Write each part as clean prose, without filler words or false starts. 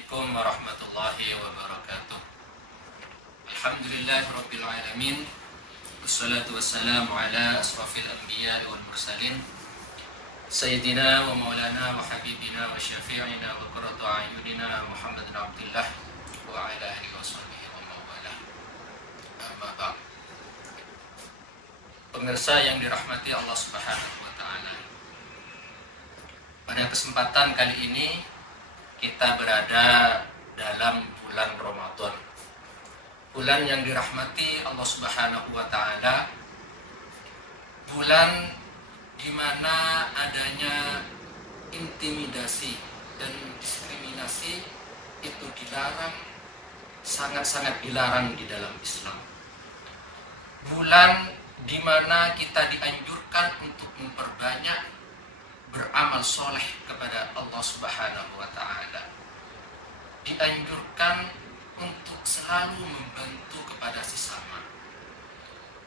Assalamualaikum warahmatullahi wabarakatuh. Alhamdulillahirabbil alamin. Wassalatu wassalamu ala asrafil anbiya wal mursalin Sayyidina wa maulana wa habibina wa syafi'ina wa qurratu a'yunina Muhammadin Abdullah wa ala alihi wa sahbihi wa mawalah. Amma ba'd. Pemirsa yang dirahmati Allah Subhanahu wa taala. Pada kesempatan kali ini kita berada dalam bulan Ramadan. Bulan yang dirahmati Allah Subhanahu wa taala. Bulan di mana adanya intimidasi dan diskriminasi itu dilarang, sangat-sangat dilarang di dalam Islam. Bulan di mana kita dianjurkan untuk memperbanyak beramal soleh kepada Allah Subhanahu wa ta'ala. Dianjurkan untuk selalu membantu kepada sesama.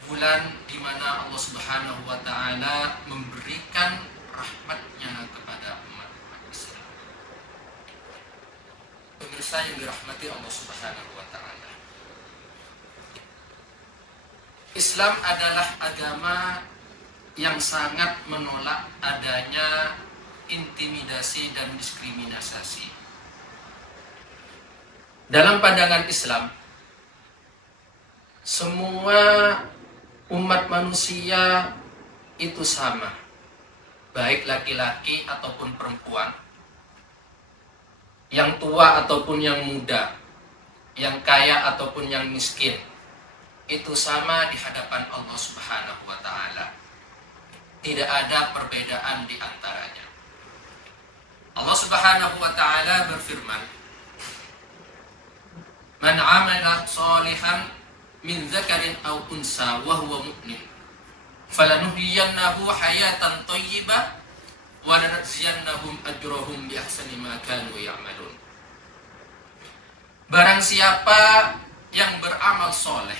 Bulan di mana Allah Subhanahu wa ta'ala memberikan rahmatnya kepada umat Islam. Pemirsa yang dirahmati Allah Subhanahu wa ta'ala, Islam adalah agama yang sangat menolak adanya intimidasi dan diskriminasi. Dalam pandangan Islam, semua umat manusia itu sama, baik laki-laki ataupun perempuan, yang tua ataupun yang muda, yang kaya ataupun yang miskin, itu sama di hadapan Allah Subhanahu wa ta'ala. Tidak ada perbedaan di antaranya. Allah Subhanahu wa ta'ala berfirman, "Man 'amila shalihan min dzakarin aw unsa wa huwa mu'min, falanuhyiyannahu hayatan thayyibah wa lanajziyannahum ajrahum bi ahsani ma kanu ya'malun." Barang siapa yang beramal soleh,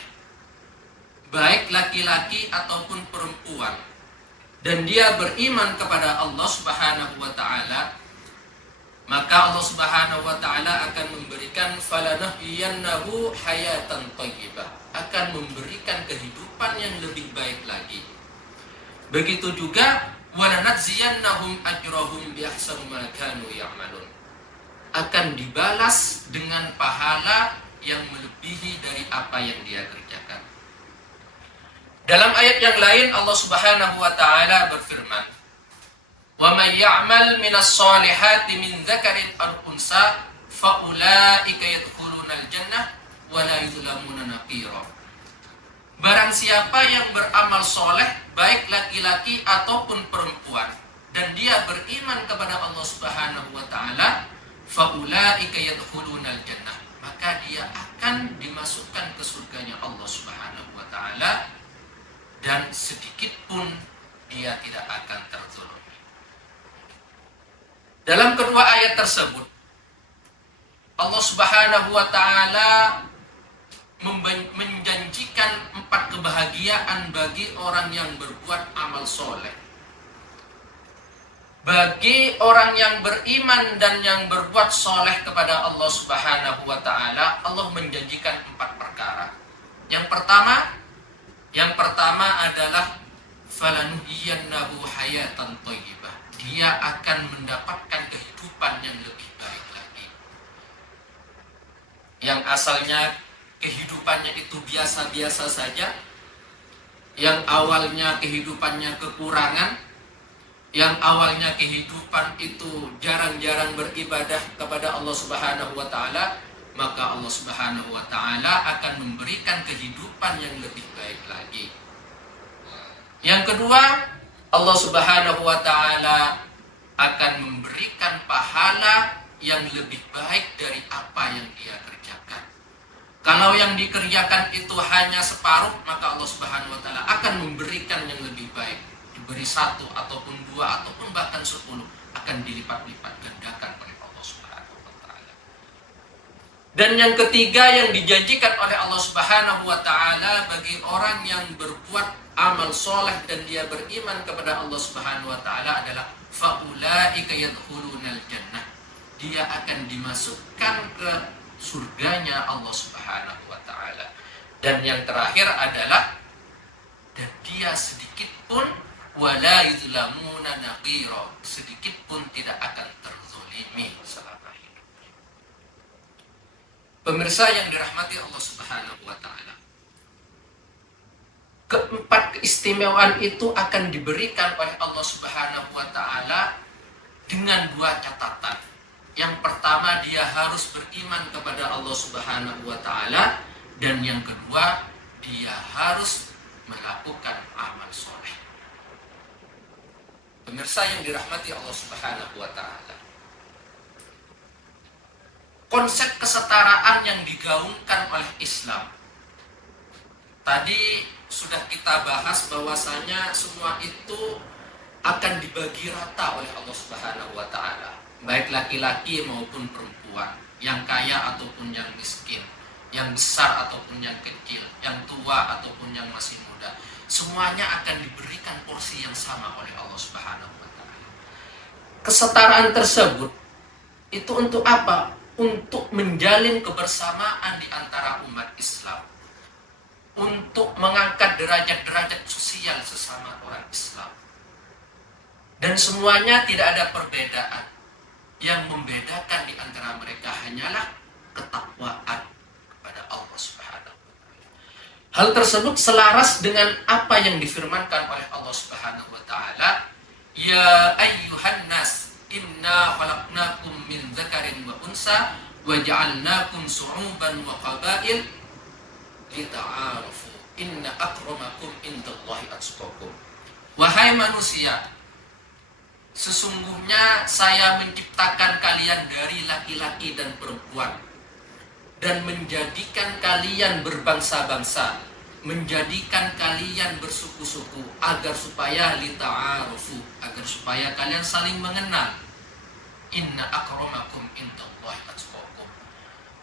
baik laki-laki ataupun perempuan, dan dia beriman kepada Allah Subhanahu wa ta'ala, maka Allah Subhanahu wa ta'ala akan memberikan falanahyiyannahu hayatan thayyibah, akan memberikan kehidupan yang lebih baik lagi. Begitu juga walanajziyannahum ajrahum bi ahsani ma kanu ya'malun, akan dibalas dengan pahala yang melebihi dari apa yang dia kerjakan. Dalam ayat yang lain Allah Subhanahu wa ta'ala berfirman, "Wa may ya'mal minas solihati min dzakarin aw unsa fa ulaika yadkhulunal jannah wa la yuzlamuna naqira." Barang siapa yang beramal soleh, baik laki-laki ataupun perempuan, dan dia beriman kepada Allah Subhanahu wa ta'ala, fa ulaika yadkhulunal jannah, maka dia akan dimasukkan ke surganya Allah Subhanahu wa ta'ala, dan sedikit pun dia tidak akan terzalimi. Dalam kedua ayat tersebut, Allah Subhanahu wa ta'ala menjanjikan 4 kebahagiaan bagi orang yang berbuat amal soleh. Bagi orang yang beriman dan yang berbuat soleh kepada Allah Subhanahu wa ta'ala, Allah menjanjikan 4 perkara. Yang pertama adalah falanuhyiyannahu hayatan thayyibah. Dia akan mendapatkan kehidupan yang lebih baik lagi. Yang asalnya kehidupannya itu biasa-biasa saja, yang awalnya kehidupannya kekurangan, yang awalnya kehidupan itu jarang-jarang beribadah kepada Allah Subhanahu wa ta'ala, maka Allah Subhanahu wa ta'ala akan memberikan kehidupan yang lebih baik lagi. Yang kedua, Allah Subhanahu wa ta'ala akan memberikan pahala yang lebih baik dari apa yang dia kerjakan. Kalau yang dikerjakan itu hanya separuh, maka Allah Subhanahu wa ta'ala akan memberikan yang lebih baik. Diberi 1 ataupun 2 ataupun bahkan 10, akan dilipat-lipat gandakan oleh Allah Subhanahu wa ta'ala. Dan yang ketiga yang dijanjikan oleh Allah Subhanahu wa ta'ala bagi orang yang berbuat amal soleh dan dia beriman kepada Allah Subhanahu wa ta'ala adalah faulaika yadkhulunal jannah. dia akan dimasukkan ke surganya Allah Subhanahu wa taala. Dan yang terakhir adalah dan dia sedikit pun wala yuzlamuna naqira, sedikit pun tidak akan terzolimi selama hidupnya. Pemirsa yang dirahmati Allah Subhanahu wa taala, keempat keistimewaan itu akan diberikan oleh Allah Subhanahu wa taala dengan dua catatan. Yang pertama, dia harus beriman kepada Allah Subhanahu wa taala, dan yang kedua, dia harus melakukan amal soleh. Pemirsa yang dirahmati Allah Subhanahu wa taala, konsep kesetaraan yang digaungkan oleh Islam tadi sudah kita bahas, bahwasanya semua itu akan dibagi rata oleh Allah Subhanahu wa taala, baik laki-laki maupun perempuan, yang kaya ataupun yang miskin, yang besar ataupun yang kecil, yang tua ataupun yang masih muda, semuanya akan diberikan porsi yang sama oleh Allah Subhanahu wa taala. Kesetaraan tersebut itu untuk apa? Untuk menjalin kebersamaan di antara umat Islam, untuk mengangkat derajat-derajat sosial sesama orang Islam. Dan semuanya tidak ada perbedaan. Yang membedakan di antara mereka hanyalah ketakwaan kepada Allah Subhanahu wa taala. Hal tersebut selaras dengan apa yang difirmankan oleh Allah Subhanahu wa taala, ya ayyuhan nas inna khalaqnakum min dzakarin wa unsa wa ja'alnakum syu'uban wa qabail lita'arufu inna akramakum indallahi atqakum. Wahai manusia, sesungguhnya saya menciptakan kalian dari laki-laki dan perempuan, dan menjadikan kalian berbangsa-bangsa, menjadikan kalian bersuku-suku, agar supaya lita'arufu, agar supaya kalian saling mengenal. Inna akramakum indallahi atqakum,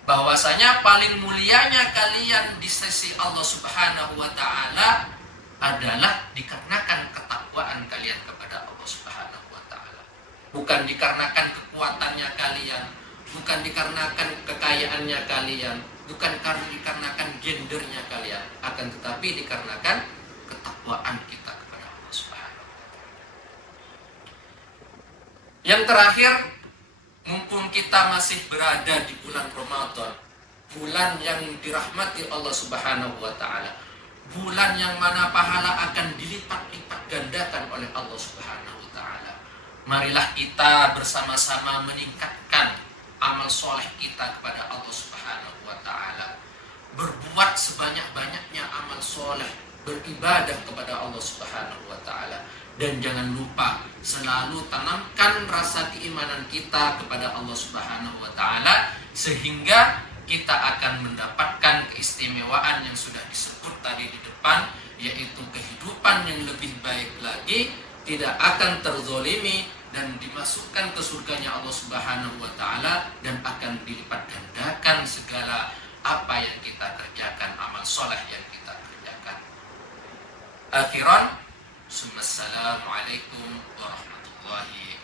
bahwasanya paling mulianya kalian di sisi Allah Subhanahu wa taala adalah dikarenakan ketakwaan kalian kepada Allah Subhanahu wa taala. Bukan dikarenakan kekuatannya kalian, bukan dikarenakan kekayaannya kalian, bukan dikarenakan gendernya kalian, akan tetapi dikarenakan ketakwaan kita kepada Allah Subhanahu wa taala. Yang terakhir, mumpung kita masih berada di bulan Ramadan, bulan yang dirahmati Allah Subhanahu wa taala, bulan yang mana pahala akan dilipat-lipat gandakan oleh Allah Subhanahu wa taala. Marilah kita bersama-sama meningkatkan amal soleh kita kepada Allah Subhanahu wa taala. Berbuat sebanyak-banyaknya amal soleh, beribadah kepada Allah Subhanahu wa taala. Dan jangan lupa selalu tanamkan rasa keimanan kita kepada Allah Subhanahu wa taala, sehingga kita akan mendapatkan keistimewaan yang sudah disebut tadi di depan, yaitu kehidupan yang lebih baik lagi, tidak akan terzolimi, dan dimasukkan ke surganya Allah Subhanahu wa taala, dan akan dilipat gandakan segala apa yang kita kerjakan, amal soleh yang kita kerjakan. Akhiran, assalamualaikum warahmatullahi